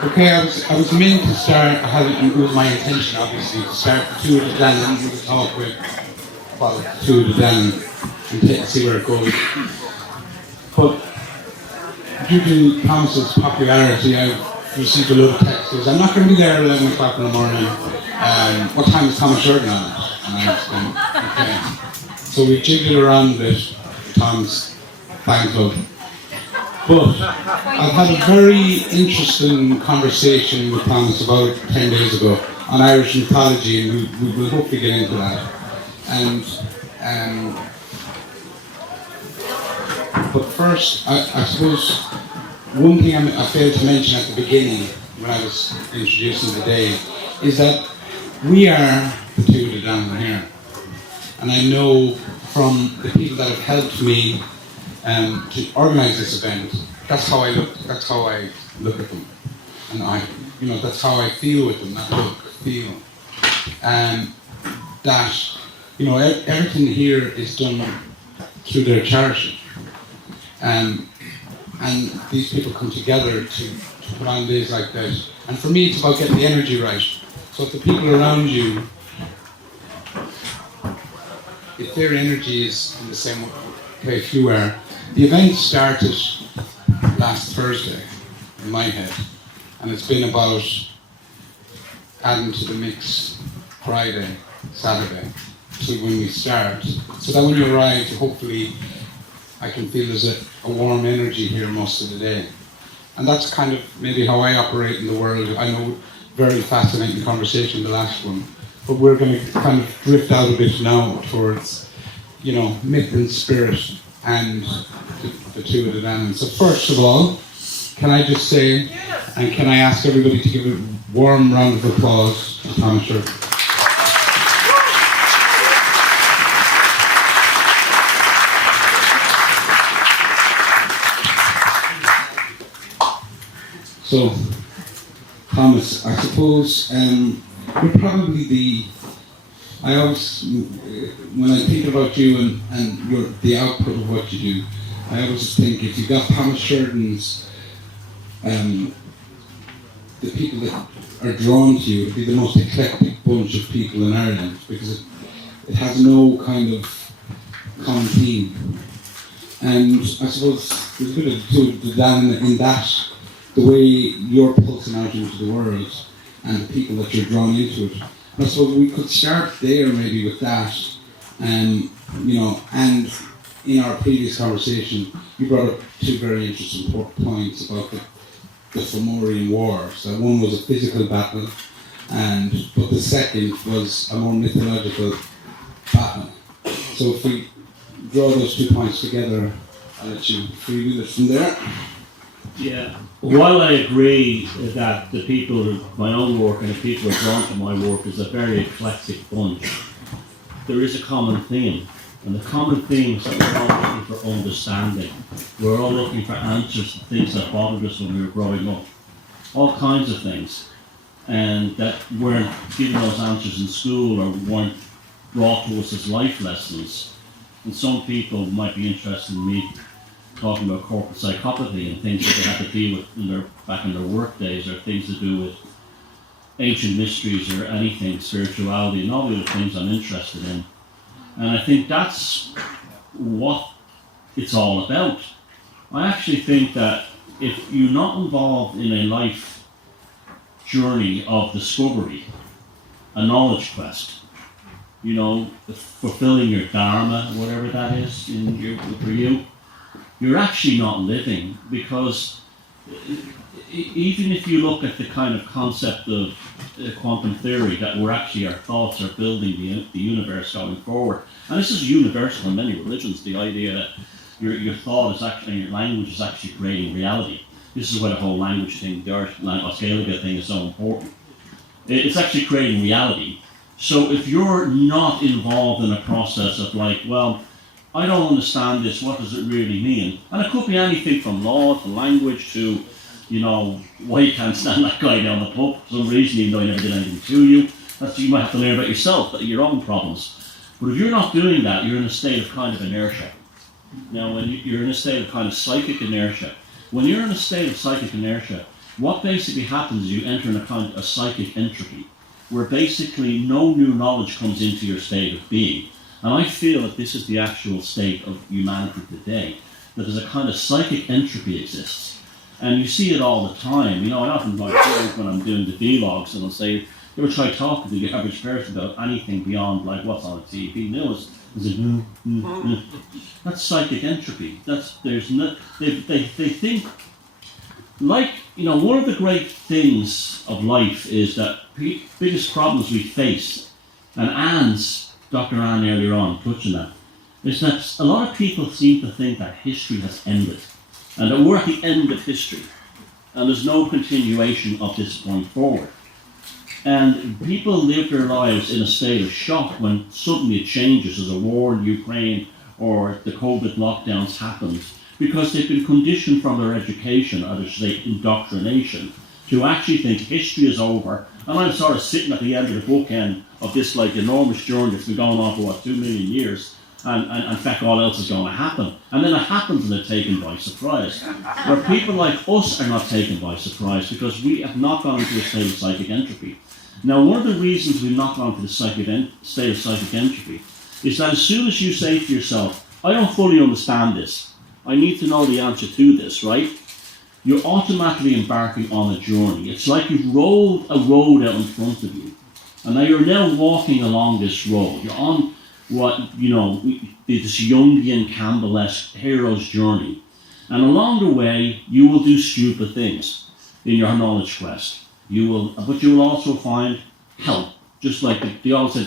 Okay, I was meant to start, it was my intention obviously to start the Tuatha and we would talk with about Tuatha and see where it goes. But due to Thomas's popularity, I've received a lot of texts. I'm not going to be there at 11 o'clock in the morning. What time is Thomas Sheridan on? And I was going, okay. So we jiggled around a bit, Tom's fan club. But I've had a very interesting conversation with Thomas about 10 days ago on Irish mythology, and we will hopefully get into that. But first, I suppose one thing I failed to mention at the beginning when I was introducing the day is that we are the Tuatha down here. And I know from the people that have helped me to organise this event, that's how I look at them. And that's how I feel with them, not feel. That, everything here is done through their charity. And these people come together to put on days like this. And for me, it's about getting the energy right. So if the people around you, if their energy is in the same place you are, the event started last Thursday, in my head, and it's been about adding to the mix Friday, Saturday, to when we start, so that when you arrive, hopefully I can feel there's a warm energy here most of the day. And that's kind of maybe how I operate in the world. I know, very fascinating conversation, the last one, but we're going to kind of drift out a bit now towards, myth and spirit and the two of the animals. So first of all, can I just say, and can I ask everybody to give a warm round of applause to Thomas Sheridan. So, Thomas, I suppose you're probably I always, when I think about you and the output of what you do, I always think if you got Thomas Sheridan's, the people that are drawn to you would be the most eclectic bunch of people in Ireland, because it has no kind of common theme. And I suppose there's a bit of Tuatha down in that, the way you're pulsing out into the world and the people that you're drawn into it. And I suppose we could start there maybe with that, and in our previous conversation, you brought up two very interesting points about the Fomorian Wars. That one was a physical battle, but the second was a more mythological battle. So if we draw those 2 points together, I'll let you free with it from there. Yeah, while I agree that the people, my own work and the people who are drawn to my work is a very eclectic bunch, there is a common theme. And the common theme is that we're all looking for understanding. We're all looking for answers to things that bothered us when we were growing up. All kinds of things. And that weren't given those answers in school or weren't brought to us as life lessons. And some people might be interested in me talking about corporate psychopathy and things that they have to deal with back in their work days, or things to do with ancient mysteries or anything, spirituality, and all the other things I'm interested in. And I think that's what it's all about. I actually think that if you're not involved in a life journey of discovery, a knowledge quest, fulfilling your dharma, whatever that is for you, you're actually not living, because even if you look at the kind of concept of quantum theory, that our thoughts are building the universe going forward, and this is universal in many religions, the idea that your thought is actually, your language is actually creating reality. This is why the whole language thing, the Gaelic thing is so important. It's actually creating reality. So if you're not involved in a process of I don't understand this, what does it really mean? And it could be anything from law to language to, why you can't stand that guy down the pub for some reason, even though he never did anything to you. You might have to learn about yourself, your own problems. But if you're not doing that, you're in a state of kind of inertia. Now, when you're in a state of kind of psychic inertia, when you're in a state of psychic inertia, what basically happens is you enter in a kind of a psychic entropy, where basically no new knowledge comes into your state of being. And I feel that this is the actual state of humanity today, that there's a kind of psychic entropy exists. And you see it all the time. You know, I often like when I'm doing the vlogs, and I'll say, you ever try talking to the average person about anything beyond like what's on the TV news? That's psychic entropy. They think, like, you know, one of the great things of life is that biggest problems we face, and Dr. Anne earlier on touching that, is that a lot of people seem to think that history has ended, and that we're at the end of history, and there's no continuation of this going forward. And people live their lives in a state of shock when suddenly it changes, as a war in Ukraine or the COVID lockdowns happens, because they've been conditioned from their education, or I should say indoctrination, to actually think history is over. And I'm sort of sitting at the end of the bookend of this like enormous journey that's been going on for 2 million years, and in fact all else is going to happen. And then it happens and they're taken by surprise. Where people like us are not taken by surprise because we have not gone into a state of psychic entropy. Now, one of the reasons we've not gone to the state of psychic entropy is that as soon as you say to yourself, I don't fully understand this, I need to know the answer to this, right? You're automatically embarking on a journey. It's like you've rolled a road out in front of you, and now you're now walking along this road. You're on what, you know, this Jungian Campbell-esque hero's journey. And along the way, you will do stupid things in your knowledge quest. But you will also find help. Just like they all said,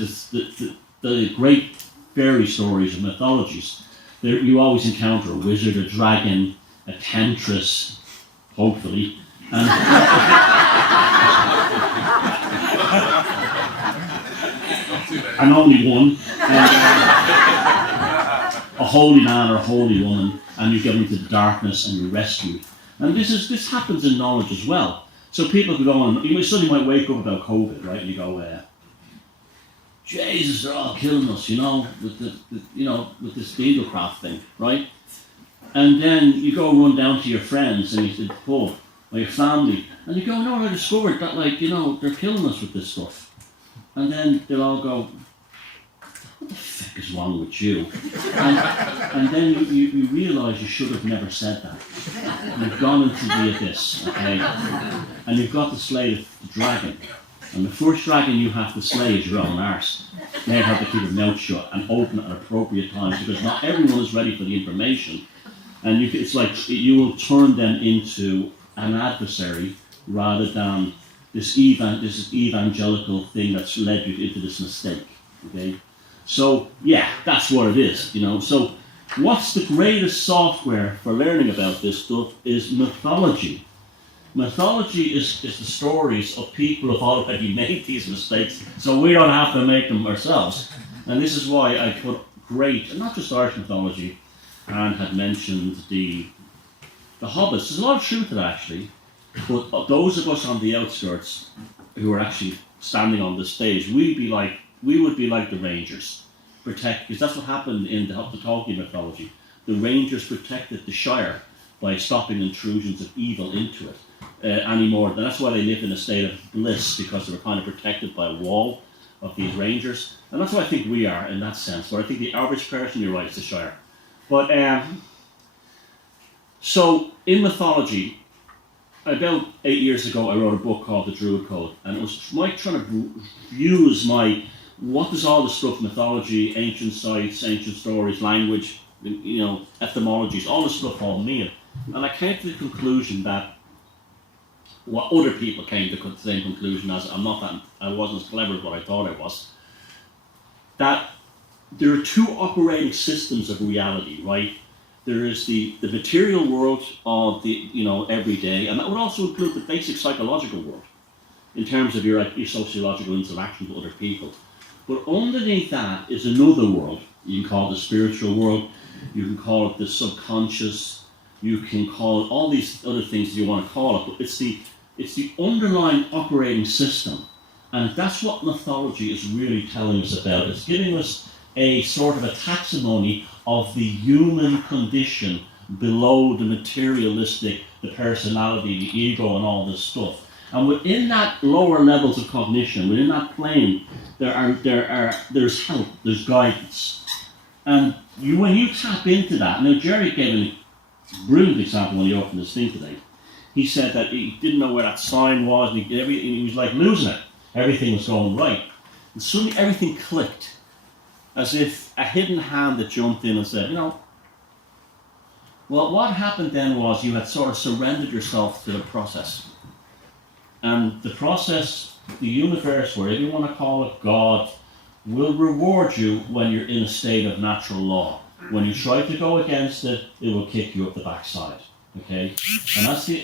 the great fairy stories and mythologies, you always encounter a wizard, a dragon, a temptress, hopefully, and and only one, and, a holy man or a holy woman, and you get into the darkness and you're rescued. And this happens in knowledge as well. So people could go on, you suddenly might wake up about COVID, right? And you go, Jesus, they're all killing us, you know, with with this needlecraft thing, right? And then you go run down to your friends and you say, or your family, and you go, no, I discovered that, like, you know, they're killing us with this stuff. And then they'll all go, what the fuck is wrong with you? And then you realise you should have never said that. You've gone into the abyss, okay? And you've got to slay the dragon. And the first dragon you have to slay is your own arse. Then you have to keep your mouth shut and open at appropriate times, because not everyone is ready for the information. And it's like you will turn them into an adversary rather than this evangelical thing that's led you into this mistake, okay? So, yeah, that's what it is, you know. So, what's the greatest software for learning about this stuff is mythology. Mythology is the stories of people who have already made these mistakes, so we don't have to make them ourselves. And this is why I put great, and not just Irish mythology, Anne had mentioned the hobbits. There's a lot of truth to that, actually. But those of us on the outskirts who are actually standing on the stage, we would be like the Rangers, because that's what happened in the Tolkien mythology. The Rangers protected the Shire by stopping intrusions of evil into it anymore. And that's why they lived in a state of bliss, because they were kind of protected by a wall of these Rangers. And that's what I think we are in that sense. But I think the average person, you're right, is the Shire. But so in mythology, about 8 years ago, I wrote a book called The Druid Code, and it was trying to use what does all this stuff, mythology, ancient sites, ancient stories, language, you know, etymologies, all this stuff all mean. And I came to the conclusion that what other people came to the same conclusion as, I wasn't as clever as what I thought I was, that there are two operating systems of reality, right? There is the material world of the, you know, everyday, and that would also include the basic psychological world in terms of your sociological interactions with other people. But underneath that is another world. You can call it the spiritual world, you can call it the subconscious, you can call it all these other things you want to call it, but it's the underlying operating system. And that's what mythology is really telling us about. It's giving us a sort of a taxonomy of the human condition below the materialistic the personality, the ego, and all this stuff. And within that lower levels of cognition, within that plane, there's help, there's guidance. And when you tap into that, now Gerry gave a brilliant example when he opened his thing today. He said that he didn't know where that sign was, and he was like losing it. Everything was going right. And suddenly everything clicked, as if a hidden hand had jumped in and said, you know, well, what happened then was you had sort of surrendered yourself to the process. And the process, the universe, whatever you want to call it, God, will reward you when you're in a state of natural law. When you try to go against it, it will kick you up the backside. Okay? And that's it.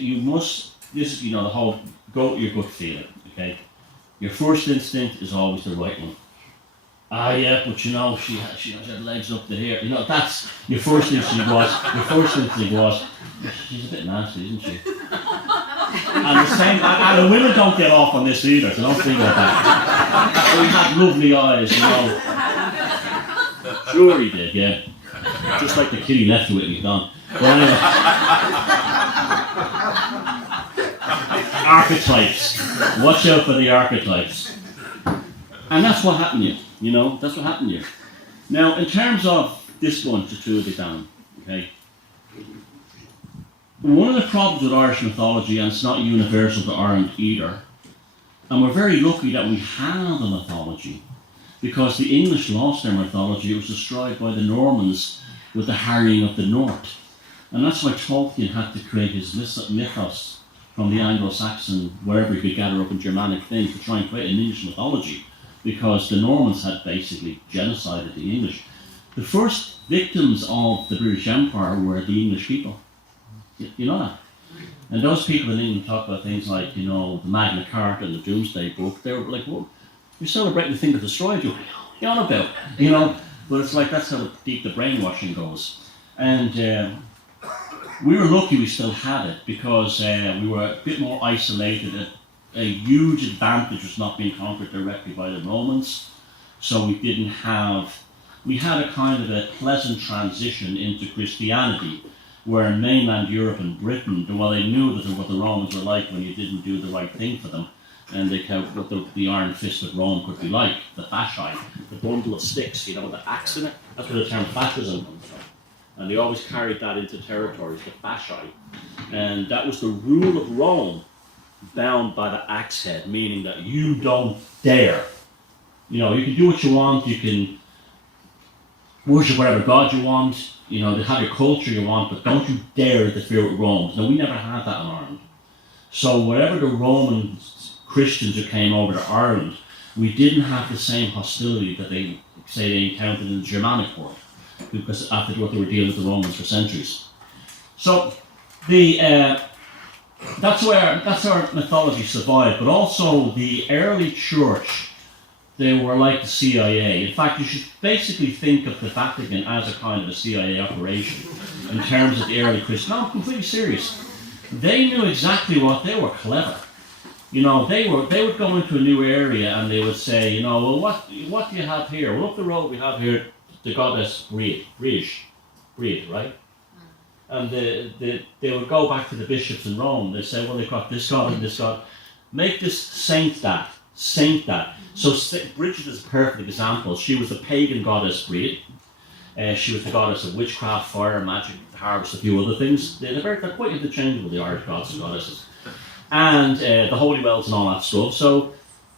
This is, the whole, go with your gut feeling. Okay? Your first instinct is always the right one. Ah, yeah, but she had legs up to here. That's your first instinct was, she's a bit nasty, isn't she? And the same, and the women don't get off on this either, so don't think like that. So he had lovely eyes, Sure he did, yeah. Just like the kid he left with me, gone. But anyway. Archetypes. Watch out for the archetypes. And that's what happened to you, that's what happened to you. Now, in terms of this bunch, the two of it down, okay? One of the problems with Irish mythology, and it's not universal to Ireland either, and we're very lucky that we have a mythology, because the English lost their mythology. It was destroyed by the Normans with the harrying of the North. And that's why Tolkien had to create his mythos from the Anglo-Saxon, wherever he could gather up in Germanic things, to try and create an English mythology, because the Normans had basically genocided the English. The first victims of the British Empire were the English people. You know that? And those people in England talk about things like, the Magna Carta and the Doomsday Book. They were like, well, you're celebrating the thing that destroyed you. You're on about, But it's like, that's how deep the brainwashing goes. And we were lucky we still had it, because we were a bit more isolated. A huge advantage was not being conquered directly by the Romans. So we had a kind of a pleasant transition into Christianity, where in mainland Europe and Britain, they knew what the Romans were like when you didn't do the right thing for them. And they kept what the iron fist of Rome could be like, the fasci, the bundle of sticks, with the axe in it. That's where the term fascism comes from. And they always carried that into territories, the fasci. And that was the rule of Rome, bound by the axe head, meaning that you don't dare. You can do what you want, you can worship whatever god you want, they have your culture you want, but don't you dare interfere with Rome. Now, we never had that in Ireland. So whatever the Roman Christians who came over to Ireland, we didn't have the same hostility that they encountered in the Germanic world, because after what they were dealing with the Romans for centuries. So that's where mythology survived, but also the early church, they were like the CIA. In fact, you should basically think of the Vatican as a kind of a CIA operation in terms of the early Christians. No, I'm completely serious. They knew exactly what they were clever. They would go into a new area and they would say, well, what do you have here? Well, up the road we have here the goddess Breed, right? And they would go back to the bishops in Rome. They say, well, they've got this god and this god. Make this saint that. So Bridget is a perfect example. She was the pagan goddess Breed. She was the goddess of witchcraft, fire, magic, harvest, a few other things. They're quite interchangeable, the Irish gods and goddesses. And the holy wells and all that stuff. So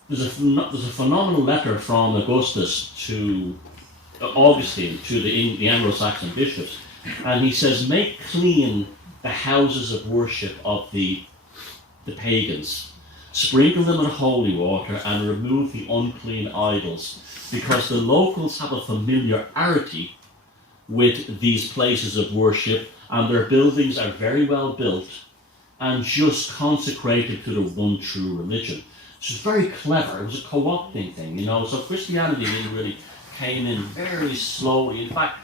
there's a phenomenal letter from Augustus to Augustine, to the Anglo-Saxon bishops. And he says, make clean the houses of worship of the pagans. Sprinkle them in holy water and remove the unclean idols, because the locals have a familiarity with these places of worship, and their buildings are very well built and just consecrated to the one true religion. So it's very clever. It was a co-opting thing, So Christianity really came in very slowly. In fact,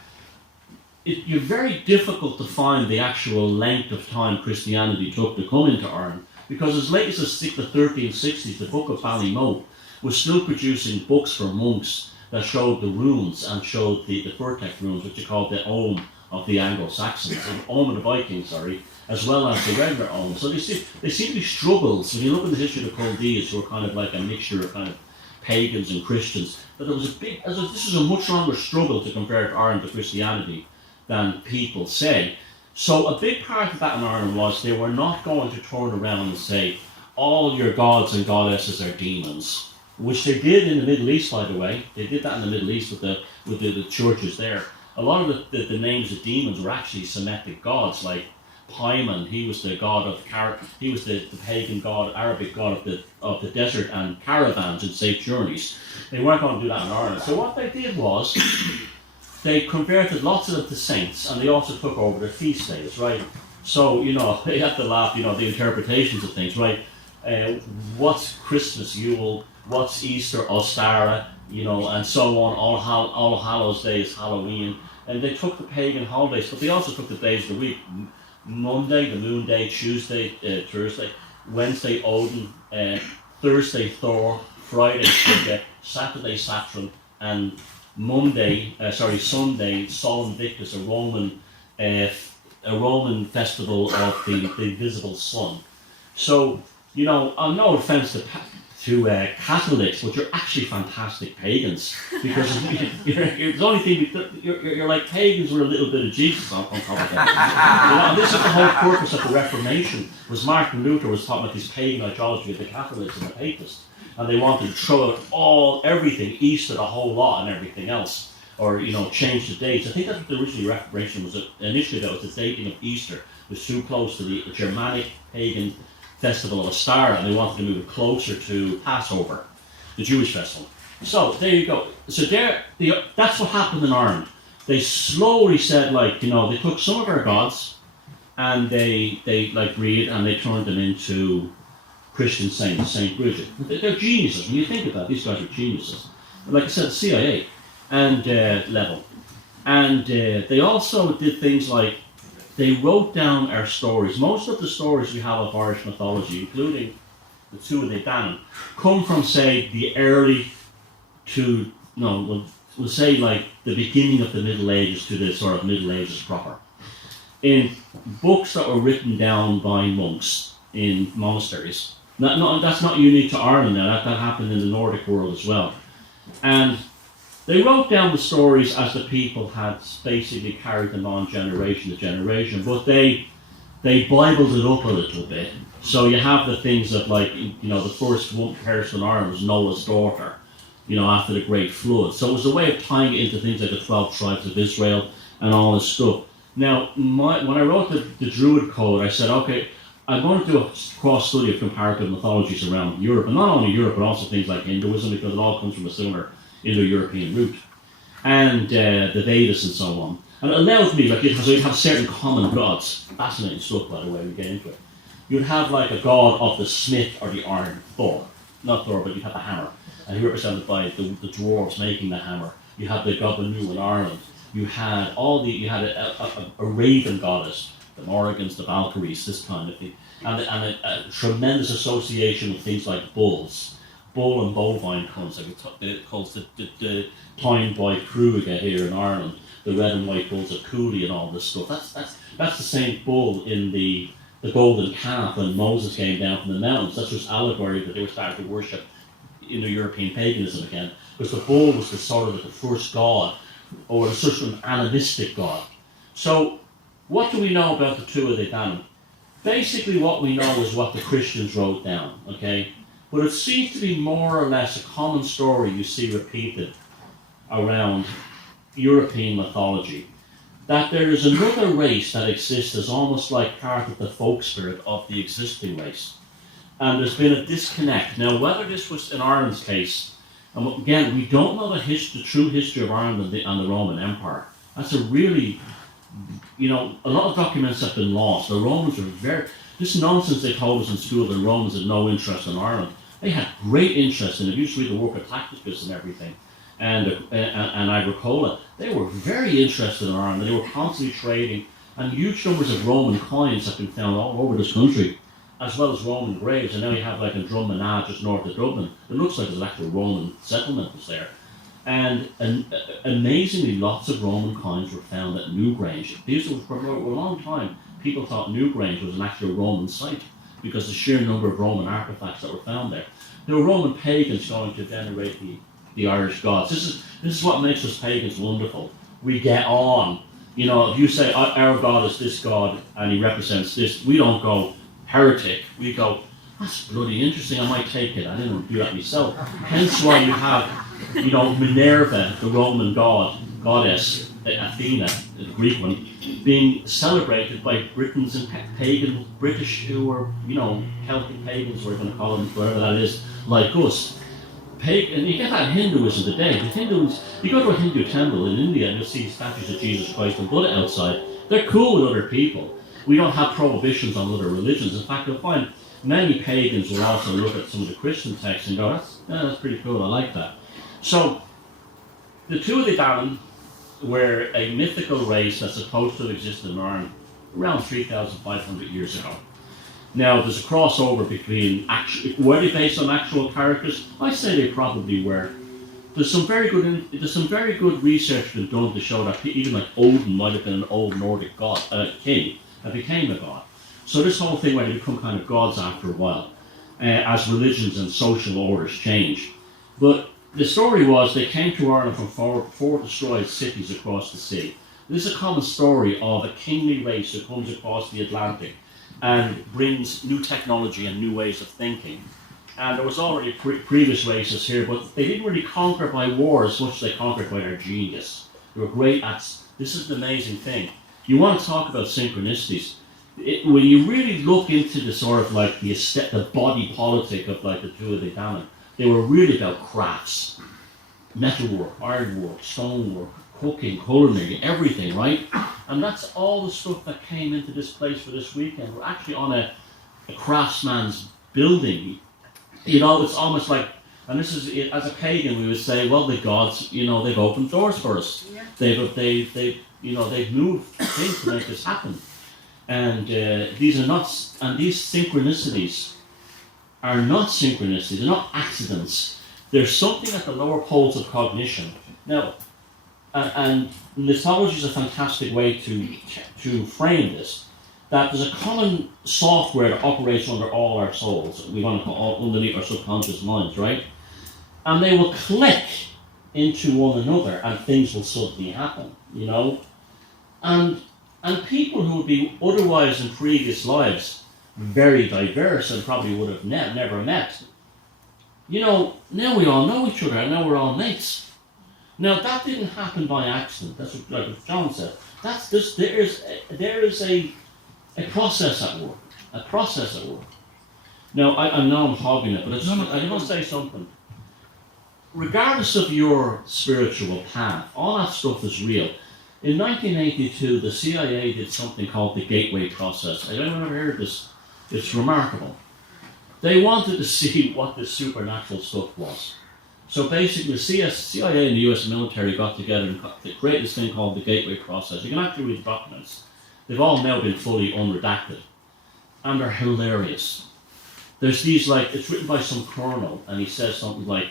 you're very difficult to find the actual length of time Christianity took to come into Ireland, because as late as the 1360s, the Book of Ballymote was still producing books for monks that showed the runes and showed the Furtek runes, which are called the Om of the Anglo-Saxons, the Om of the Vikings, as well as the regular Ogham. So they seem to be struggles. When you look at the history of the Chaldeans, who are kind of like a mixture of kind of pagans and Christians, but there was this was a much longer struggle to convert Ireland to Christianity than people say. So a big part of that in Ireland was they were not going to turn around and say, all your gods and goddesses are demons, which they did in the Middle East, by the way. They did that in the Middle East with the churches there. A lot of the names of demons were actually Semitic gods, like Paimon. He was the god of he was the pagan god, Arabic god of the desert and caravans and safe journeys. They weren't going to do that in Ireland. So what they did was they converted lots of them to saints, and they also took over their feast days, right? So, they have to laugh, the interpretations of things, right? What's Christmas, Yule, what's Easter, Ostara, and so on. All Hallows Day is Halloween. And they took the pagan holidays, but they also took the days of the week. Monday, the moon day, Tuesday, Thursday, Wednesday, Odin, Thursday, Thor, Friday, Frigga, Saturday, Saturn, and Sunday, Sol Invictus, a Roman festival of the visible sun. So, no offense to Catholics, but you're actually fantastic pagans, because you're the only thing you're like pagans with a little bit of Jesus on top of that. And this is the whole purpose of the Reformation. Was Martin Luther was talking about this pagan ideology of the Catholics and the Papists, and they wanted to throw out everything, Easter, the whole lot, and everything else, or change the dates. I think that's what the original Reformation was initially about. Was the dating of Easter was too close to the Germanic pagan festival of Ostara, and they wanted to move it closer to Passover, the Jewish festival. So there you go. So that's what happened in Ireland. They slowly said, they took some of our gods, and they read, and they turned them into Christian saints, Saint Bridget. They're geniuses. When you think about it, these guys are geniuses. Like I said, CIA and level. And they also did things like they wrote down our stories. Most of the stories we have of Irish mythology, including the Tuatha Danann, come from, say, the early to, we'll say like the beginning of the Middle Ages to the sort of Middle Ages proper. In books that were written down by monks in monasteries. That's not unique to Ireland now, that happened in the Nordic world as well. And they wrote down the stories as the people had basically carried them on generation to generation, but they Bibled it up a little bit. So you have the things of the first one person in Ireland was Noah's daughter, after the Great Flood. So it was a way of tying it into things like the 12 tribes of Israel and all this stuff. Now, when I wrote the Druid Code, I said, okay, I'm going to do a cross study of comparative mythologies around Europe, and not only Europe, but also things like Hinduism, because it all comes from a similar Indo-European root, and the Vedas and so on. And it allowed me, so you'd have certain common gods. Fascinating stuff, by the way, we get into it. You'd have like a god of the smith or the iron, Thor. Not Thor, but you'd have the hammer. And he represented by the dwarves making the hammer. You had the Gobanu in Ireland. You had a raven goddess, the Morrigans, the Valkyries, this kind of thing. And a tremendous association with things like bulls. Bull and bovine cunts, like it calls the Tyne by Cruiga here in Ireland, the red and white bulls of Cooley and all this stuff. That's the same bull in the golden calf when Moses came down from the mountains. That's just allegory that they were starting to worship Indo-European paganism again, because the bull was the sort of the first god, or such an animistic god. So what do we know about the Tuatha Danann? Basically what we know is what the Christians wrote down, okay? But it seems to be more or less a common story you see repeated around European mythology, that there is another race that exists as almost like part of the folk spirit of the existing race. And there's been a disconnect. Now, whether this was in Ireland's case, and again, we don't know the true history of Ireland and the Roman Empire. That's a really, a lot of documents have been lost. The Romans were this nonsense they told us in school, the Romans had no interest in Ireland. They had great interest in it. You should read the work of Tacitus and everything, and Agricola. They were very interested in Ireland. They were constantly trading, and huge numbers of Roman coins have been found all over this country, as well as Roman graves. And now you have like in Drumnana, just north of Dublin, it looks like there's an actual Roman settlement was there. And amazingly, lots of Roman coins were found at Newgrange. These were for a long time people thought Newgrange was an actual Roman site because the sheer number of Roman artifacts that were found there. There were Roman pagans going to venerate the Irish gods. This is what makes us pagans wonderful. We get on. You know, if you say our god is this god and he represents this, we don't go heretic. We go, that's bloody interesting, I might take it. I didn't do that myself. Hence why you have, you know, Minerva, the Roman goddess, Athena, the Greek one, being celebrated by Britons and pagan British who were, you know, Celtic pagans, we're going to call them, whatever that is, like us. And you get that in Hinduism today. The Hindus, you go to a Hindu temple in India and you'll see statues of Jesus Christ and Buddha outside. They're cool with other people. We don't have prohibitions on other religions. In fact, you'll find many pagans will also look at some of the Christian texts and go, that's pretty cool, I like that. So, the Tuatha Danann were a mythical race that's supposed to have existed in Ireland around 3,500 years ago. Now, there's a crossover between, were they based on actual characters? I say they probably were. There's some very good research been done to show that even like Odin might have been an old Nordic god, king, that became a god. So this whole thing where they become kind of gods after a while, as religions and social orders change. But the story was they came to Ireland from four destroyed cities across the sea. This is a common story of a kingly race who comes across the Atlantic and brings new technology and new ways of thinking. And there was already previous races here, but they didn't really conquer by war as much as they conquered by their genius. They were great at, this is an amazing thing. You want to talk about synchronicities. When you really look into the sort of like the body politic of like the Tuatha Danann, they were really about crafts, metalwork, ironwork, stonework, cooking, culinary, everything, right? And that's all the stuff that came into this place for this weekend. We're actually on a craftsman's building. You know, it's almost like, and this is, as a pagan, we would say, well, the gods, you know, they've opened doors for us. Yeah. They've moved things to make this happen. And these synchronicities are not synchronicities, they're not accidents. There's something at the lower poles of cognition. Now, and mythology is a fantastic way to frame this, that there's a common software that operates under all our souls, we want to call underneath our subconscious minds, right? And they will click into one another and things will suddenly happen, you know? And people who would be otherwise in previous lives very diverse and probably would have never met, you know, now we all know each other and now we're all mates. Now that didn't happen by accident. That's what, like John said. That's just there is a process at work. A process at work. Now I know I'm hogging it, but I want to say something. Regardless of your spiritual path, all that stuff is real. In 1982, the CIA did something called the Gateway Process. Has anyone ever heard this? It's remarkable. They wanted to see what the supernatural stuff was. So basically, the CIA and the US military got together and created this thing called the Gateway Process. You can actually read the documents. They've all now been fully unredacted. And they're hilarious. There's these, like, it's written by some colonel, and he says something like,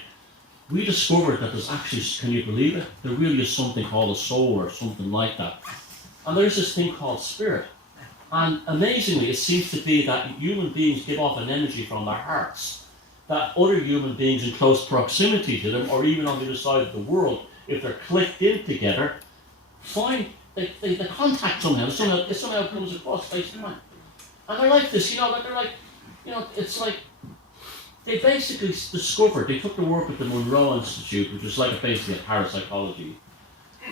we discovered that there's actually, can you believe it? There really is something called a soul or something like that. And there's this thing called spirit. And amazingly, it seems to be that human beings give off an energy from their hearts that other human beings in close proximity to them, or even on the other side of the world, if they're clicked in together, find they contact somehow. It somehow comes across face to mind. And they're like this, you know, it's like they basically discovered, they took the work at the Monroe Institute, which was like basically a parapsychology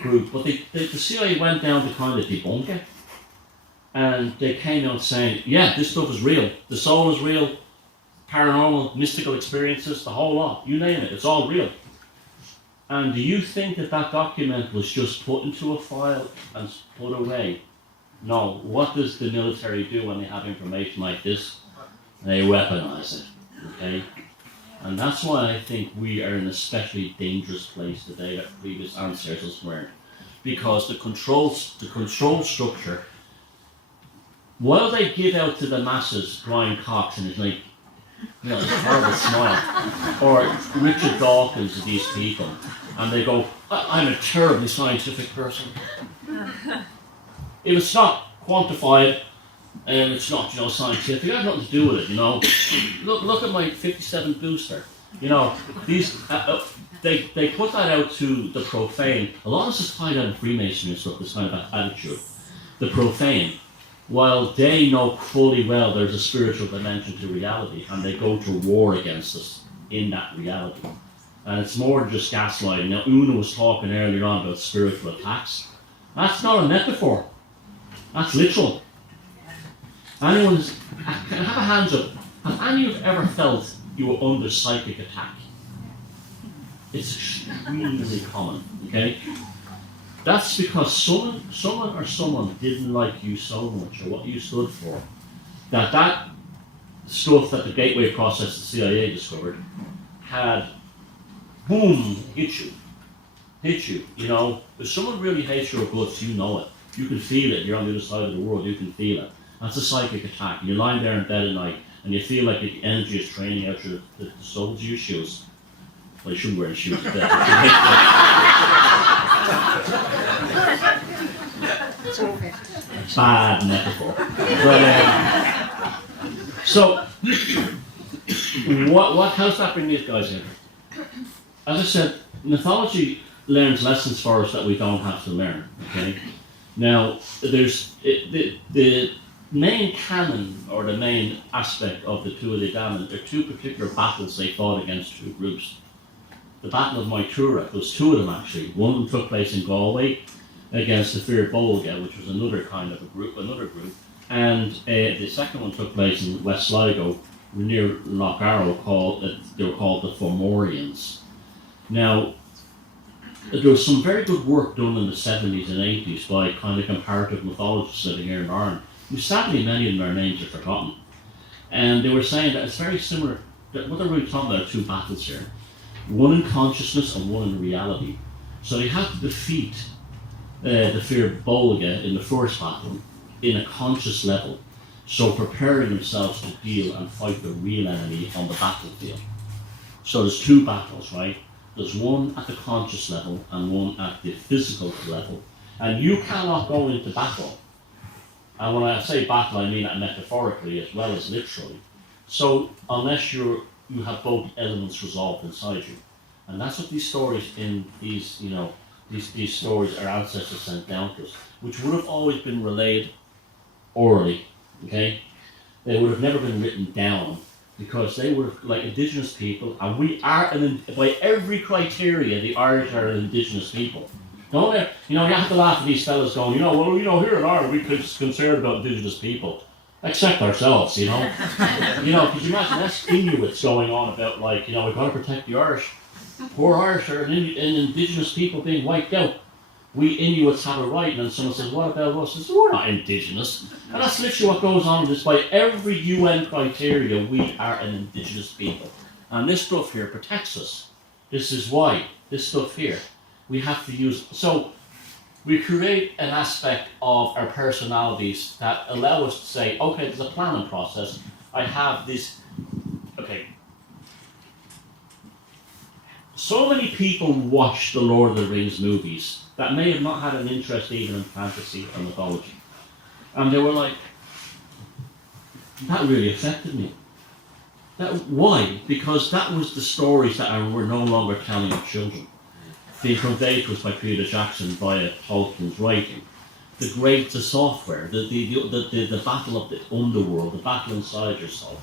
group, but the CIA went down to kind of debunk it. And they came out saying, yeah, this stuff is real. The soul is real. Paranormal, mystical experiences, the whole lot. You name it, it's all real. And do you think that document was just put into a file and put away? No. What does the military do when they have information like this? They weaponize it. Okay? And that's why I think we are in an especially dangerous place today that previous ancestors weren't. Because the control structure, while they give out to the masses Brian Cox and his like, you know, this horrible smile, or Richard Dawkins of these people, and they go, I'm a terribly scientific person. If it's not quantified, and it's not, scientific. I have nothing to do with it, Look at my 57 booster. These they put that out to the profane. A lot of us is tied out in Freemasonry and stuff. This kind of attitude, the profane. While they know fully well there's a spiritual dimension to reality, and they go to war against us in that reality. And it's more than just gaslighting. Now, Una was talking earlier on about spiritual attacks. That's not a metaphor. That's literal. Anyone can I have a hands up? Have any of you ever felt you were under psychic attack? It's extremely common, okay? That's because someone didn't like you so much, or what you stood for, that stuff that the gateway process the CIA discovered had, boom, hit you. If someone really hates your guts, you know it. You can feel it. You're on the other side of the world. You can feel it. That's a psychic attack. And you're lying there in bed at night, and you feel like the energy is draining out the soles of your shoes. Well, you shouldn't wear shoes at bed. Bad metaphor. But, so, how's that bring these guys in? As I said, mythology learns lessons for us that we don't have to learn. Okay. Now, there's the main canon, or the main aspect of the Tuatha. There are two particular battles they fought against two groups. The Battle of Mythology, there was two of them actually. One of them took place in Galway against the Fear Bolga, which was another group. And the second one took place in West Sligo, near Lough Arrow, they were called the Fomorians. Now, there was some very good work done in the 70s and 80s by kind of comparative mythologists living here in Ireland. Sadly, many of their names are forgotten. And they were saying that it's very similar, that what they're really talking about are two battles here. One in consciousness and one in reality. So they had to defeat the Fear Bolga in the first battle in a conscious level. So preparing themselves to deal and fight the real enemy on the battlefield. So there's two battles, right? There's one at the conscious level and one at the physical level. And you cannot go into battle. And when I say battle, I mean that metaphorically as well as literally. So unless you have both elements resolved inside you. And that's what these stories these stories our ancestors sent down to us, which would have always been relayed orally, okay? They would have never been written down, because they were like indigenous people, and we are, by every criteria, the Irish are an indigenous people. Don't they? You have to laugh at these fellas going, here in Ireland, we're concerned about indigenous people. Except ourselves, Could you imagine that's Inuits going on about, we've got to protect the Irish. Poor Irish are an indigenous people being wiped out. We Inuits have a right, and then someone says, what about us? I says, we're not indigenous. And that's literally what goes on, despite every UN criteria, we are an indigenous people. And this stuff here protects us. This is why, this stuff here, we have to use. So, we create an aspect of our personalities that allow us to say, okay, there's a planning process. I have this, okay. So many people watch the Lord of the Rings movies that may have not had an interest even in fantasy or mythology. And they were like, that really affected me. Why? Because that was the stories that we're no longer telling our children. Being conveyed to us by Peter Jackson via Tolkien's writing. The great software, the battle of the underworld, the battle inside yourself,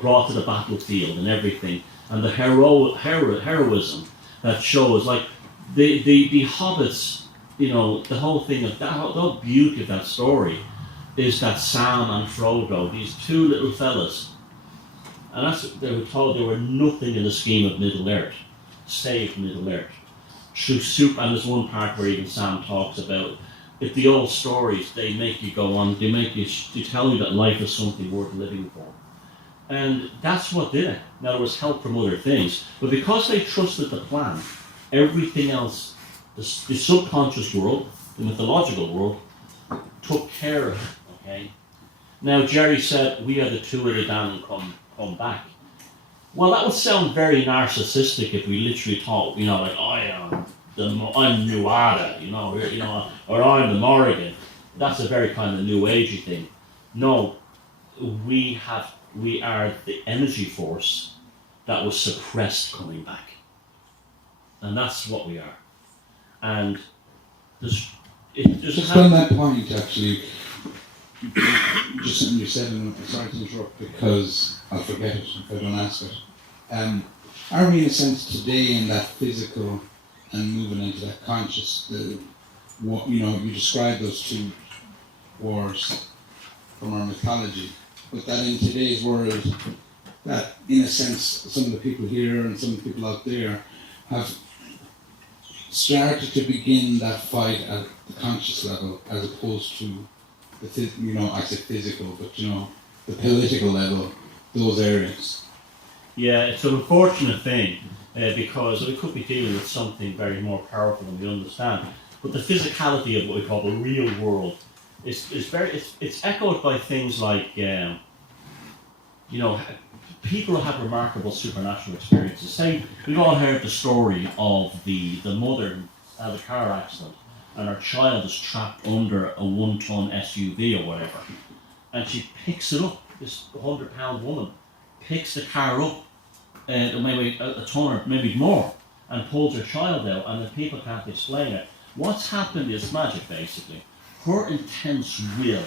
brought to the battlefield and everything, and the heroism that shows, like the hobbits, the whole thing of that, the whole beauty of that story is that Sam and Frodo, these two little fellas, and they were told they were nothing in the scheme of Middle-earth, save Middle-earth. And there's one part where even Sam talks about, if the old stories, they make you go on, they tell you that life is something worth living for. And that's what did it. Now, there was help from other things, but because they trusted the plan, everything else, the subconscious world, the mythological world, took care of it, okay? Now, Gerry said, we are the Tuatha and come back. Well, that would sound very narcissistic if we literally thought, I'm Nuada, or I'm the Morrigan. That's a very kind of new agey thing. No, we are the energy force that was suppressed coming back. And that's what we are. And just on that point, actually, just something you said, and I'm sorry to interrupt because I'll forget it if I don't ask it. Are we in a sense today in that physical and moving into that conscious, you describe those two wars from our mythology, but that in today's world, that in a sense some of the people here and some of the people out there have started to begin that fight at the conscious level as opposed to the I say physical, but the political level, those areas. Yeah, it's an unfortunate thing because we could be dealing with something very more powerful than we understand. But the physicality of what we call the real world is it's echoed by things like people have remarkable supernatural experiences. Say we've all heard the story of the mother who had a car accident and her child is trapped under a 1-ton SUV or whatever, and she picks it up. This 100-pound woman picks the car up, maybe a ton or maybe more, and pulls her child out, and the people can't explain it. What's happened is magic, basically. Her intense will,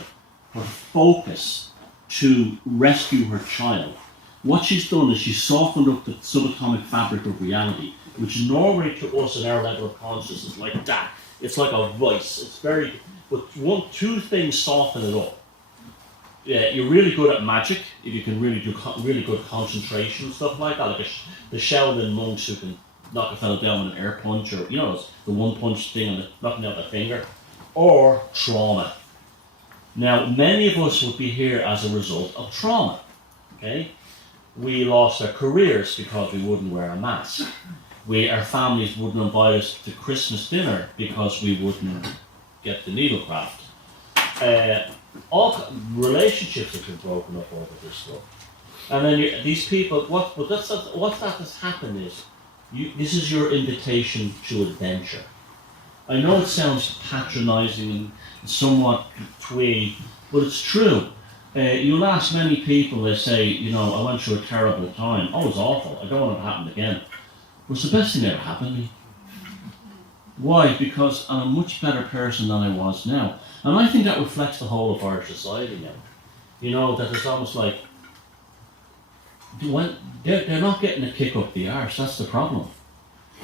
her focus to rescue her child. What she's done is she's softened up the subatomic fabric of reality, which normally to us in our level of consciousness is like that. It's like a vice. It's very, but two things soften it up. Yeah, you're really good at magic if you can really do really good concentration and stuff like that. Like the Sheridan monks who can knock a fellow down with an air punch, or the one punch thing and knocking out their finger, or trauma. Now, many of us would be here as a result of trauma. Okay, we lost our careers because we wouldn't wear a mask. Our families wouldn't invite us to Christmas dinner because we wouldn't get the needlecraft. All relationships have been broken up over this stuff. And then these people, what that has happened is, this is your invitation to adventure. I know it sounds patronising and somewhat twee, but it's true. You'll ask many people, they say, I went through a terrible time. Oh, it was awful. I don't want it to happen again. It was the best thing that ever happened to me. Why? Because I'm a much better person than I was now. And I think that reflects the whole of our society now. That it's almost like, they're not getting a kick up the arse, that's the problem.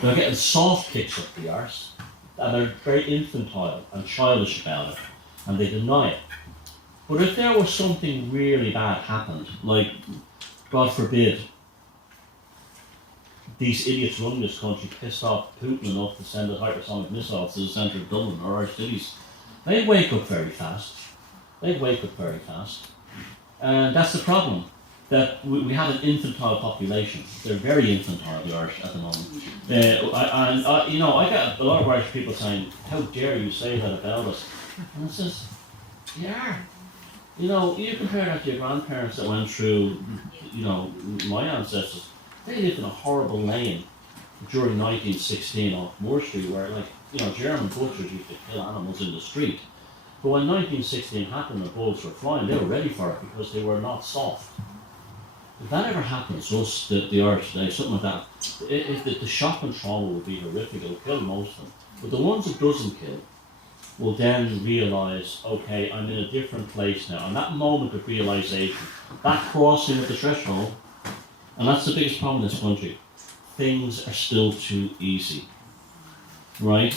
They're getting soft kicks up the arse, and they're very infantile and childish about it, and they deny it. But if there was something really bad happened, like, God forbid, these idiots running this country pissed off Putin enough to send a hypersonic missile to the centre of Dublin or our cities, they'd wake up very fast. And that's the problem, that we have an infantile population. They're very infantile, the Irish, at the moment. I get a lot of Irish people saying, how dare you say that about us? And I says, yeah. You compare that to your grandparents that went through, my ancestors. They lived in a horrible lane during 1916 off Moore Street where, German butchers used to kill animals in the street. But when 1916 happened and bullets were flying, they were ready for it because they were not soft. If that ever happens to us, the Irish today, something like that, if the shock and trauma will be horrific, it'll kill most of them. But the ones it doesn't kill will then realise, okay, I'm in a different place now. And that moment of realisation, that crossing of the threshold, and that's the biggest problem in this country. Things are still too easy, right?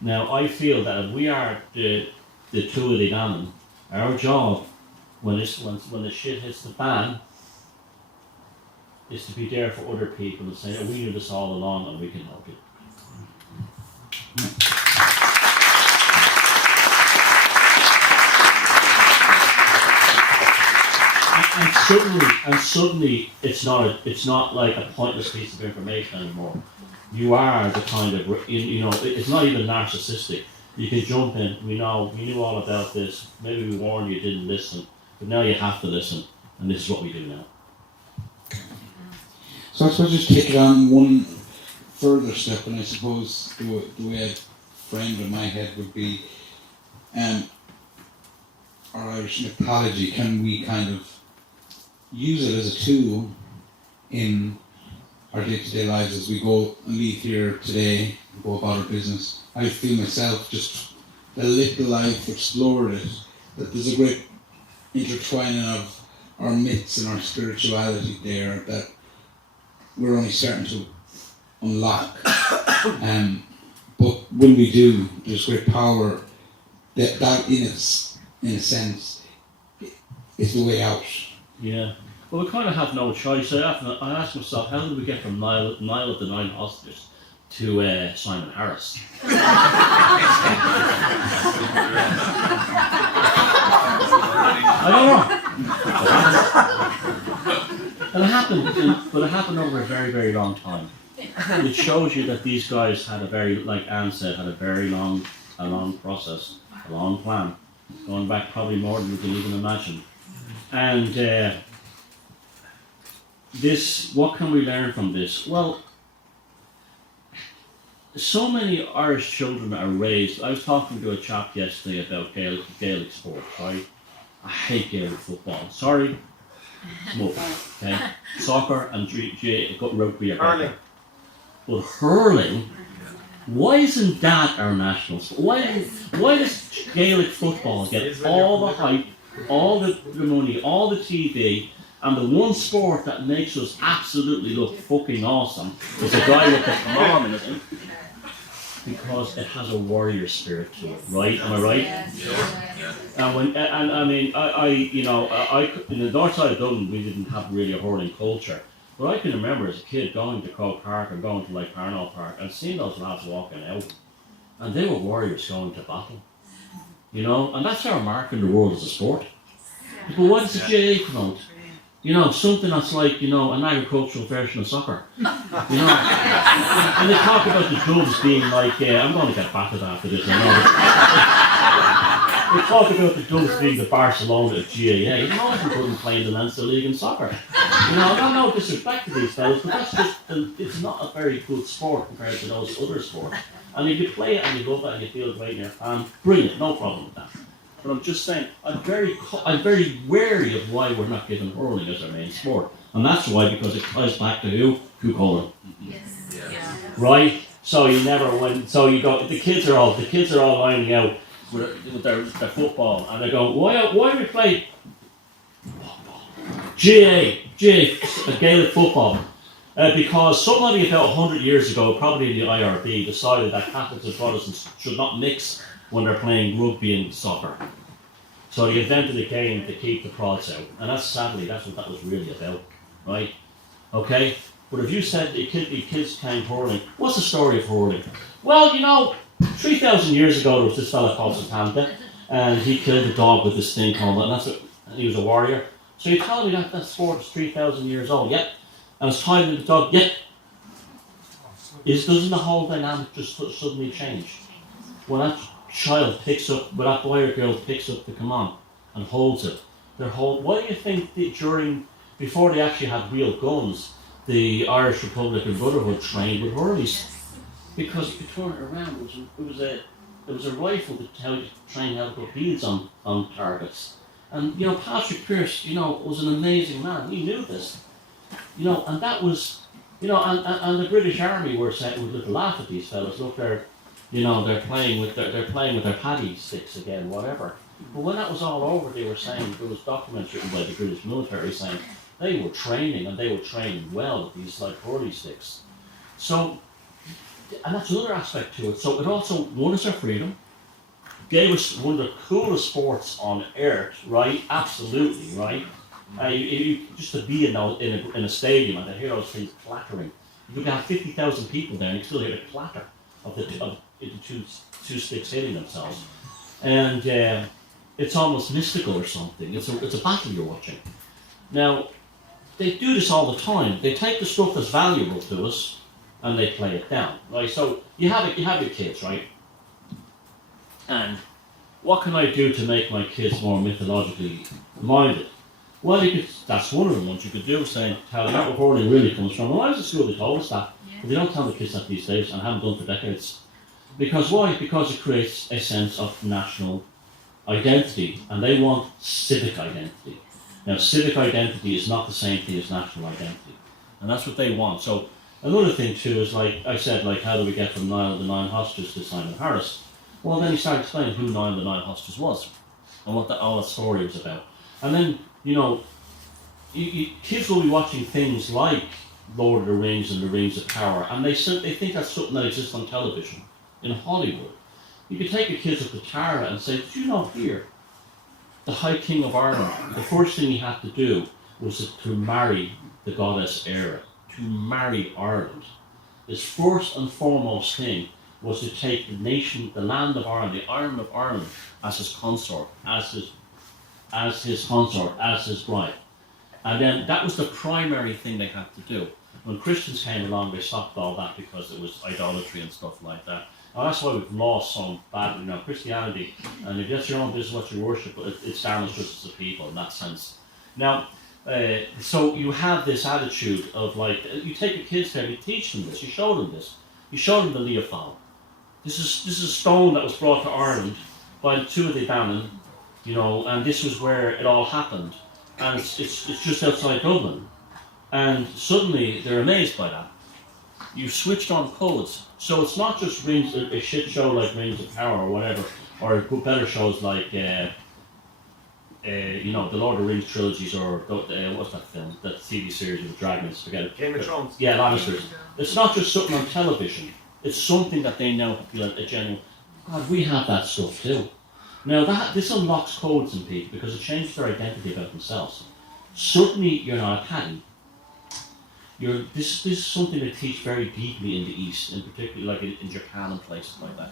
Now, I feel that if we are the Tuatha gammon, our job when the shit hits the fan is to be there for other people and say, oh, we knew this all along and we can help you. And suddenly, it's not like a pointless piece of information anymore. You are the kind of, it's not even narcissistic. You can jump in. We knew all about this. Maybe we warned you, didn't listen, but now you have to listen, and this is what we do now. So I suppose just take it on one further step, and I suppose the way I'd frame it in my head would be, our Irish mythology, can we kind of use it as a tool in our day-to-day lives as we go and leave here today and go about our business? I feel myself, just the little I've explored it, that there's a great intertwining of our myths and our spirituality there that we're only starting to unlock. But when we do, there's great power. That in a sense, is the way out. Yeah. Well, we kind of have no choice. I ask myself, how did we get from Nile of the Nine Hostages to Simon Harris? I don't know. And it happened, but it happened over a very, very long time. It shows you that these guys had a very, like Anne said, had a long process, a long plan, going back probably more than we can even imagine. And what can we learn from this? Well, so many Irish children are raised. I was talking to a chap yesterday about Gaelic sport, right? I hate Gaelic football. Sorry, okay? Soccer and rugby are better. But hurling, why isn't that our national sport? Why does Gaelic football get all the hype, all the money, all the TV, and the one sport that makes us absolutely look fucking awesome is a guy with the command in it? Because it has a warrior spirit to it, right? Am I right? Yes. And I mean, in the north side of Dublin, we didn't have really a hurling culture. But I can remember as a kid going to Croke Park or going to like Parnell Park and seeing those lads walking out, and they were warriors going to battle, and that's our mark in the world as a sport. But why does the GAA come out? Something that's like, an agricultural version of soccer. And they talk about the Dubs being like, I'm going to get battered after this, I know. They talk about the Dubs being the Barcelona of GAA. You know, if you couldn't play in the Leinster League in soccer. I got no disrespect to these fellas, but that's just, it's not a very good sport compared to those other sports. And if you play it and you love it and you feel great in your fan, brilliant, no problem with that. But I'm just saying, I'm very wary of why we're not given hurling as our main sport. And that's why, because it ties back to who? Cuchulainn. Yes. Yeah. Right? So you never win. So you go, the kids are all lining out with their football, and they go, why do we play GAA, Gaelic football? Because somebody about 100 years ago, probably in the IRB, decided that Catholics and Protestants should not mix when they're playing rugby and soccer. So they invented a game to keep the prods out. And that's what that was really about, right? Okay? But if you said the kids came hurling, what's the story of hurling? Well, 3,000 years ago there was this fella called Tuatha, and he killed a dog with this thing called, and he was a warrior. So you're telling me that sport is 3,000 years old? Yep. And it's tied with the dog? Yep. Doesn't the whole dynamic just suddenly change? When that child when that boy or girl picks up the command and holds it, what do you think before they actually had real guns, the Irish Republican Brotherhood trained with hurleys? Because if you turn it around, it was a rifle to train how to put beads on targets. And Patrick Pearse, was an amazing man. He knew this. And that was, and the British Army would laugh at these fellas. Look, they're playing with their paddy sticks again, whatever. But when that was all over, they were saying, there was documents written by the British military saying they were training, and they were training well with these like hurley sticks. So, and that's another aspect to it. So it also won us our freedom, gave us one of the coolest sports on earth, right? Absolutely, right? Just to be in a stadium and to hear those things clattering. You could have 50,000 people there and you still hear the clatter of the two sticks hitting themselves. And it's almost mystical or something. It's a battle you're watching. Now, they do this all the time. They take the stuff that's valuable to us and they play it down, right? So you have your kids, right? And what can I do to make my kids more mythologically minded? Well, that's one of the ones you could do, saying how that hurling really comes from. When I was at school, they told us that, but they don't tell the kids that these days, and haven't done for decades. Because why? Because it creates a sense of national identity, and they want civic identity. Now, civic identity is not the same thing as national identity, and that's what they want. So another thing too is, like I said, like how do we get from Niall the Nine Hostages to Simon Harris? Well, then he started explaining who Niall the Nine Hostages was and what all that story was about. And then, you know, kids will be watching things like Lord of the Rings and the Rings of Power, and they think that's something that exists on television in Hollywood. You could take your kids up to Tara and say, did you know here, the High King of Ireland, the first thing he had to do was to marry the goddess Era, to marry Ireland. His first and foremost thing was to take the nation, the land of Ireland, the island of Ireland, as his consort, as his bride. And then that was the primary thing they had to do. When Christians came along, they stopped all that because it was idolatry and stuff like that. And that's why we've lost so badly now. Christianity, and if that's your own business, what you worship, it's damaged us as a people in that sense. Now, so you have this attitude of like, you take your kids there, you teach them this, you show them this. You show them the Leofal. This is a stone that was brought to Ireland by the Tuatha Danann, you know, and this was where it all happened. And it's just outside Dublin. And suddenly they're amazed by that. You've switched on codes. So it's not just a shit show like Rings of Power or whatever, or better shows like, you know, the Lord of the Rings trilogies, or what's that film? That TV series with dragons, forget it. Game of Thrones. Yeah, Lannisters. It's not just something on television. It's something that they know feel a genuine, God, we have that stuff too. Now this unlocks codes in people because it changes their identity about themselves. Suddenly you're not a caddy. This is something they teach very deeply in the East, in particular like in Japan and places like that.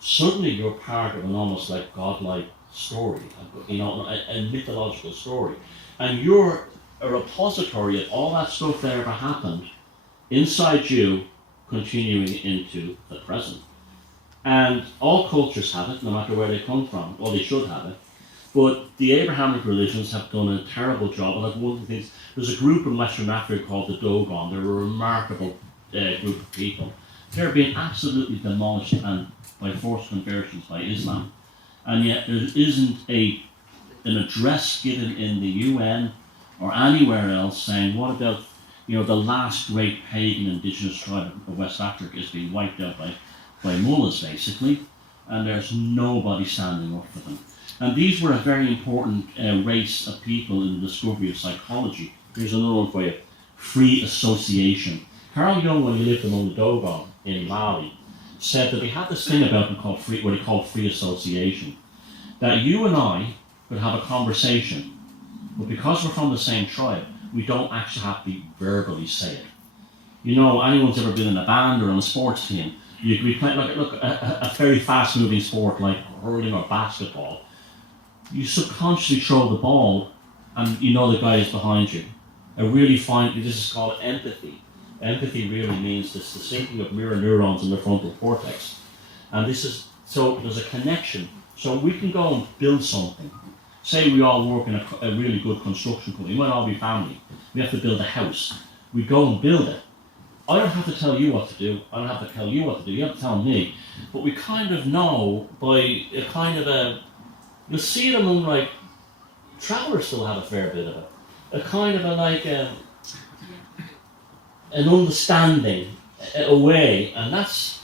Suddenly you're part of an almost like godlike story, you know, a mythological story. And you're a repository of all that stuff that ever happened inside you, continuing into the present. And all cultures have it, no matter where they come from. Well, they should have it. But the Abrahamic religions have done a terrible job. And like one of the things, there's a group in Western Africa called the Dogon. They're a remarkable group of people. They're being absolutely demolished and by forced conversions by Islam. And yet there isn't an address given in the UN or anywhere else saying, what about, you know, the last great pagan indigenous tribe of West Africa is being wiped out by mullahs, basically, and there's nobody standing up for them. And these were a very important race of people in the discovery of psychology. Here's another one for you. Free association. Carl Jung, when he lived among the Dogon in Mali, said that they had this thing about them called what he called free association. That you and I could have a conversation, but because we're from the same tribe, we don't actually have to verbally say it. You know, anyone's ever been in a band or on a sports team, you could be playing a very fast-moving sport like hurling or basketball. You subconsciously throw the ball, and you know the guy is behind you. This is called empathy. Empathy really means this, the syncing of mirror neurons in the frontal cortex. And so there's a connection. So we can go and build something. Say we all work in a really good construction company. We might all be family. We have to build a house. We go and build it. I don't have to tell you what to do. I don't have to tell you what to do. You have to tell me. But we kind of know by a kind of you'll see it among like, travelers still have a fair bit of it. A kind of an understanding, a way, and that's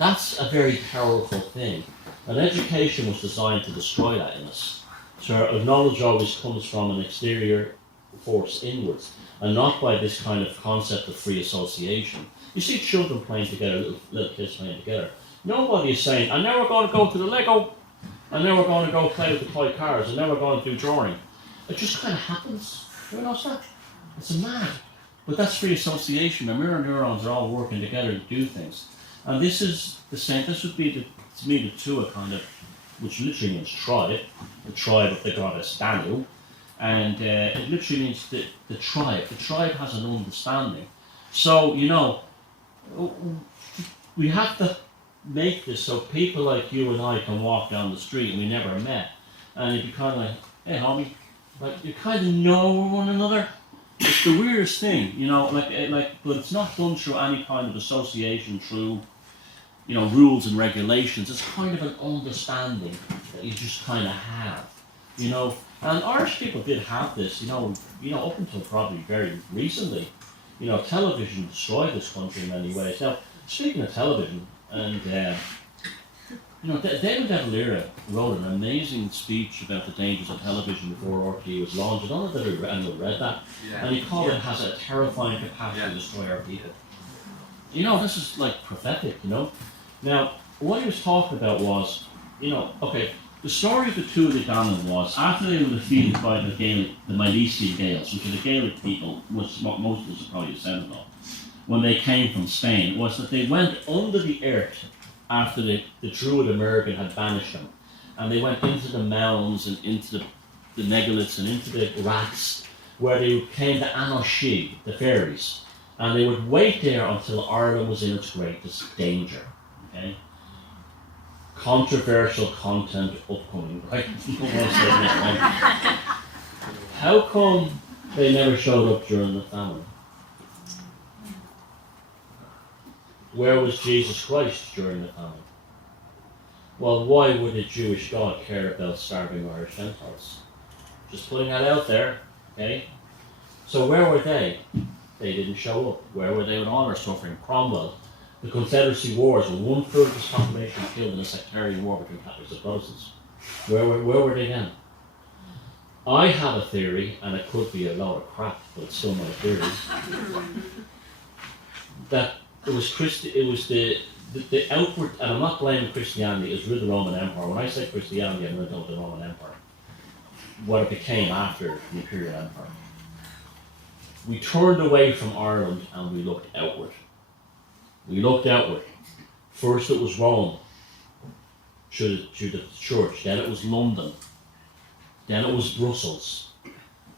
a very powerful thing. And education was designed to destroy that in us. So our knowledge always comes from an exterior force inwards, and not by this kind of concept of free association. You see children playing together, little kids playing together. Nobody is saying, and now we're going to go to the Lego, and now we're going to go play with the toy cars, and now we're going to do drawing. It just kind of happens. You know, it's a mad. But that's free association. The mirror neurons are all working together to do things. And this is the same. This would be, to me, the Tuatha kind of, which literally means tribe, the tribe of the goddess Danu. And it literally means the tribe. The tribe has an understanding. So, you know, we have to make this so people like you and I can walk down the street and we never met. And you'd be kind of like, hey, homie, like you kind of know one another. It's the weirdest thing, you know, but it's not done through any kind of association, through, rules and regulations. It's kind of an understanding that you just kind of have, And Irish people did have this, up until probably very recently. Television destroyed this country in many ways. Now, speaking of television, and David Devalera wrote an amazing speech about the dangers of television before RTE was launched. I don't know if anyone read that. Yeah. And he called it has a terrifying capacity to destroy our people. This is like prophetic, Now, what he was talking about was, the story of the Tuatha Danann was, after they were defeated by the Milesian Gaels, which are the Gaelic people, which most of us are probably descended of, when they came from Spain, was that they went under the earth after the Druid American had banished them. And they went into the mounds and into the megaliths and into the rats, where they came to Anoshi, the fairies. And they would wait there until Ireland was in its greatest danger. Okay? Controversial content upcoming, right? How come they never showed up during the famine? Where was Jesus Christ during the famine? Well, why would a Jewish God care about starving Irish Gentiles? Just putting that out there, okay? So where were they? They didn't show up. Where were they with all their suffering? Cromwell, the Confederacy Wars, were 1/3 of the population killed in a sectarian war between Catholics and Protestants. Where were they then? I have a theory, and it could be a lot of crap, but it's still my theory, that it was the outward, and I'm not blaming Christianity, it's really the Roman Empire. When I say Christianity, I'm talking about the Roman Empire. What it became after the Imperial Empire. We turned away from Ireland and we looked outward. First it was Rome, through the church, then it was London, then it was Brussels.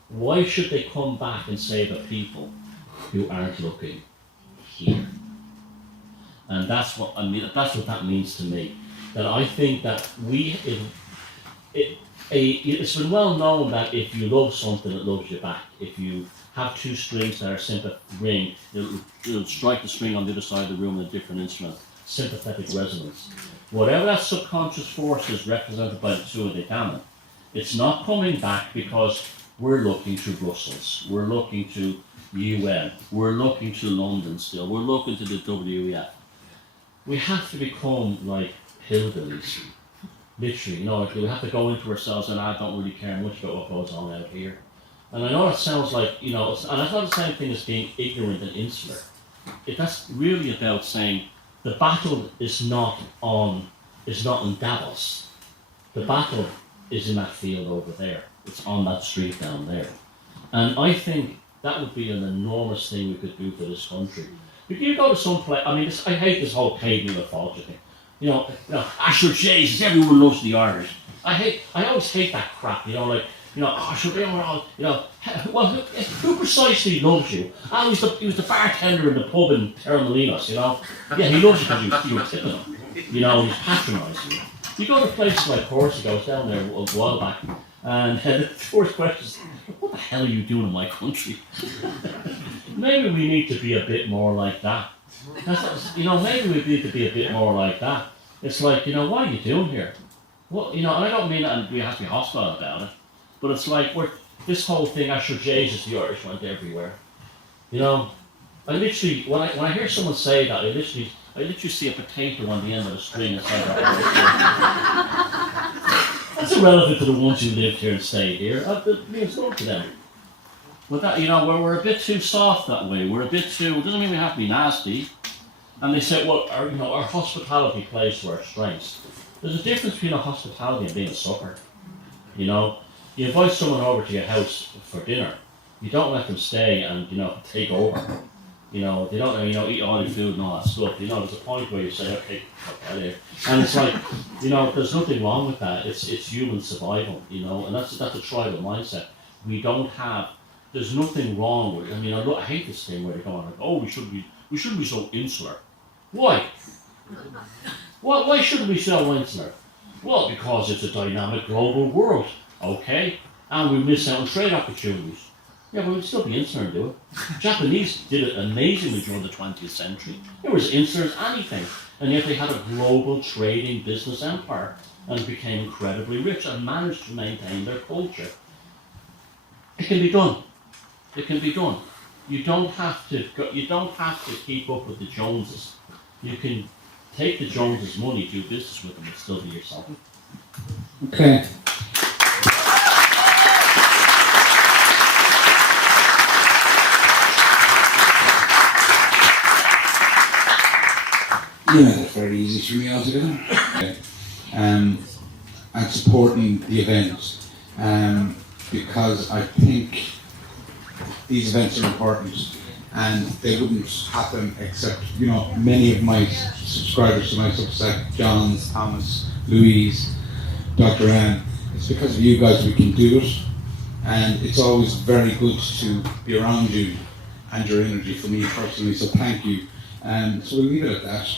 Why should they come back and save a people who aren't looking here? And that's what that means to me. That I think that it's been well known that if you love something, it loves you back. If you have two strings that are sympathetic, it'll strike the string on the other side of the room in a different instrument. Sympathetic resonance. Whatever that subconscious force is represented by the Tuatha Danann, it's not coming back because we're looking to Brussels, we're looking to UN, we're looking to London still, we're looking to the WEF. We have to become like hillbillies. Literally, we have to go into ourselves and I don't really care much about what goes on out here. And I know it sounds like, and that's not the same thing as being ignorant and insular. That's really about saying the battle is not in Davos. The battle is in that field over there. It's on that street down there. And I think that would be an enormous thing we could do for this country. If you go to some place, I hate this whole pagan mythology thing. Asher Jesus, everyone loves the Irish. I always hate that crap, Asher, well, who precisely loves you? He was the bartender in the pub in Terramalinos, Yeah, he loves you because you were tipping him. He's patronising you. You go to places like Corsica, I was down there a while back, and the first question is, what the hell are you doing in my country? Maybe we need to be a bit more like that. Maybe we need to be a bit more like that. It's like, what are you doing here? Well, and I don't mean that we have to be hostile about it, but it's like this whole thing, Asher Jesus, the Irish went everywhere. I literally, when I hear someone say that, I literally see a potato on the end of a string inside That's irrelevant to the ones who lived here and stayed here. It means nothing to them. But that, we're a bit too soft that way. We're a bit too, it doesn't mean we have to be nasty. And they say, well, our hospitality plays to our strengths. There's a difference between a hospitality and being a sucker. You invite someone over to your house for dinner. You don't let them stay and, take over. They don't, eat all your food and all that stuff. There's a point where you say, okay, out of here. And it's like, there's nothing wrong with that. It's human survival, and that's a tribal mindset. There's nothing wrong with it. I hate this thing where they're going like, oh, we shouldn't be so insular. Why? Why shouldn't we be so insular? Well, because it's a dynamic global world, okay? And we miss out on trade opportunities. Yeah, but we'd still be insular and do it. Japanese did it amazingly during the 20th century. There was insular as anything. And yet they had a global trading business empire and became incredibly rich and managed to maintain their culture. It can be done. It can be done. You don't have to keep up with the Joneses. You can take the Joneses' money, do business with them, and still be yourself. Okay. Yeah, that's very easy for me altogether. Okay. And supporting the event, because I think these events are important, and they wouldn't happen except, many of my subscribers to my Substack, John's, Thomas, Louise, Dr. Anne, it's because of you guys we can do it, and it's always very good to be around you and your energy for me personally, so thank you. So we'll leave it at that.